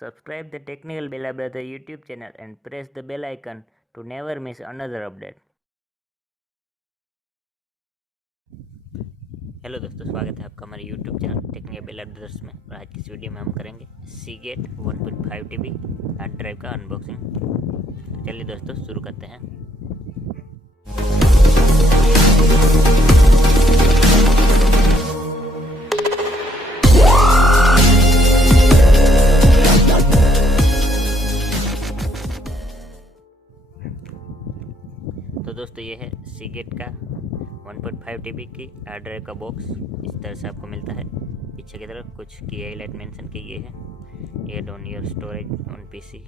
Subscribe the Technical BELA Brother YouTube channel and press the bell icon to never miss another update. Hello दोस्तों, स्वागत है आपका हमारे YouTube channel technical बेला brothers में। और आज की इस वीडियो में हम करेंगे Seagate 1.5 TB हार्ड ड्राइव का अनबॉक्सिंग। तो चलिए दोस्तों शुरू करते हैं। तो दोस्तों ये है Seagate का 1.5 TB की हार्ड ड्राइव का बॉक्स। इस तरह से आपको मिलता है। पीछे की तरफ कुछ की हाईलाइट मेंशन की गई है, ये don't your storage on PC,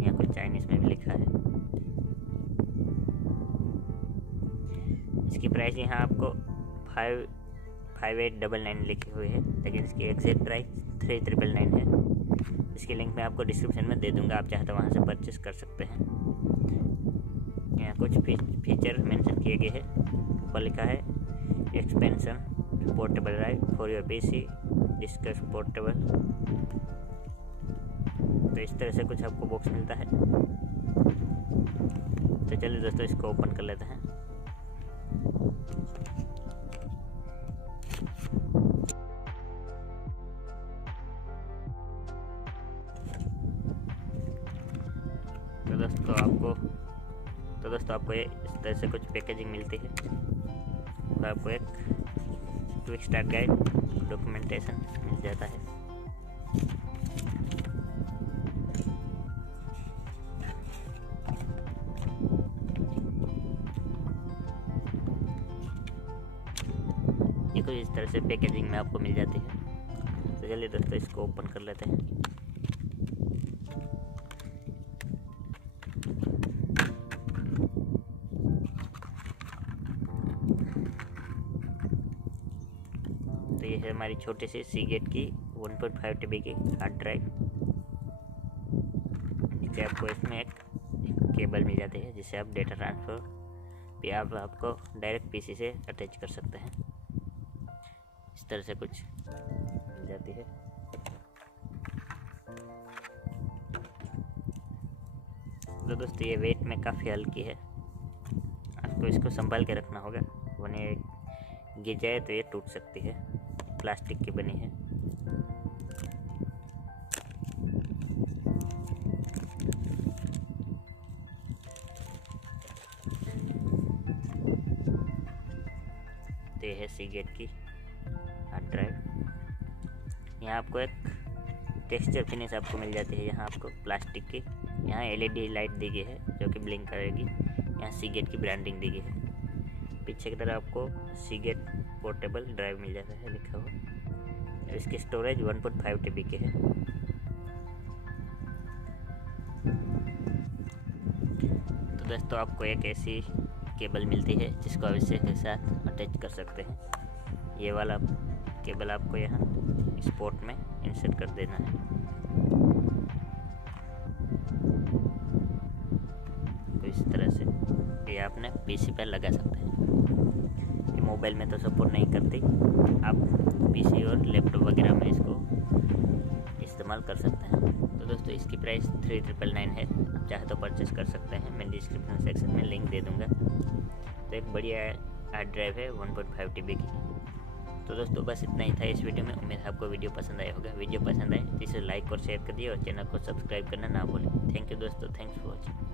यहाँ कुछ चाइनीज़ में भी लिखा है। इसकी प्राइस यहाँ आपको 5899 लिखी हुई है, लेकिन इसकी एग्जैक्ट प्राइस 3999 है। इसकी लिंक मैं आपको डिस्क्रिप्शन में दे दूँगा, आप चाहे तो वहाँ से परचेस कर सकते हैं। यहाँ कुछ फीचर मेंशन किए गए हैं। ऊपर लिखा है expansion portable drive for your PC discuss portable. तो इस तरह से कुछ आपको बॉक्स मिलता है। तो चलिए दोस्तों इसको ओपन कर लेते हैं। तो दोस्तों आपको ये इस तरह से कुछ पैकेजिंग मिलती है। और आपको एक क्विक स्टार्ट गाइड डॉक्यूमेंटेशन मिल जाता है। ये कुछ इस तरह से पैकेजिंग में आपको मिल जाती है। तो चलिए दोस्तों इसको ओपन कर लेते हैं। तो ये है हमारी छोटी सी Seagate की 1.5 TB की हार्ड ड्राइव। नीचे आपको इसमें एक केबल मिल जाती है, जिससे आप डेटा ट्रांसफ़र भी आपको डायरेक्ट पीसी से अटैच कर सकते हैं। इस तरह से कुछ मिल जाती है। तो दोस्तों ये वेट में काफ़ी हल्की है, आपको इसको संभाल के रखना होगा, वरना गिर जाए तो ये टूट सकती है। प्लास्टिक की बनी है। तो ये है Seagate की हार्ड ड्राइव। यहाँ आपको एक टेक्सचर फिनिश आपको मिल जाती है। यहाँ आपको प्लास्टिक की, यहाँ LED लाइट दी गई है जो कि ब्लिंक करेगी। यहाँ Seagate की ब्रांडिंग दी गई है। पीछे की तरफ आपको Seagate पोर्टेबल ड्राइव मिल जाता है लिखा हुआ। इसकी स्टोरेज 1.5 TB की है। तो दोस्तों आपको एक ऐसी केबल मिलती है जिसको आप इससे के साथ अटैच कर सकते हैं। ये वाला केबल आपको यहाँ इस पोर्ट में इंसर्ट कर देना है। तो इस तरह से ये आपने पीसी पर लगा सकते हैं। ये मोबाइल में तो सपोर्ट नहीं करती, आप पीसी और लैपटॉप वगैरह में इसको इस्तेमाल कर सकते हैं। तो दोस्तों इसकी प्राइस 3999 है, आप चाहे तो परचेस कर सकते हैं। मैं डिस्क्रिप्शन सेक्शन में लिंक दे दूँगा। तो एक बढ़िया हार्ड ड्राइव है 1.5 TB की। तो दोस्तों बस इतना ही था इस वीडियो में। उम्मीद है आपको वीडियो पसंद आया होगा। वीडियो पसंद आए तो इसे लाइक और शेयर कर दिए और चैनल को सब्सक्राइब करना ना भूलें। थैंक यू दोस्तों, थैंक्स फॉर वॉचिंग।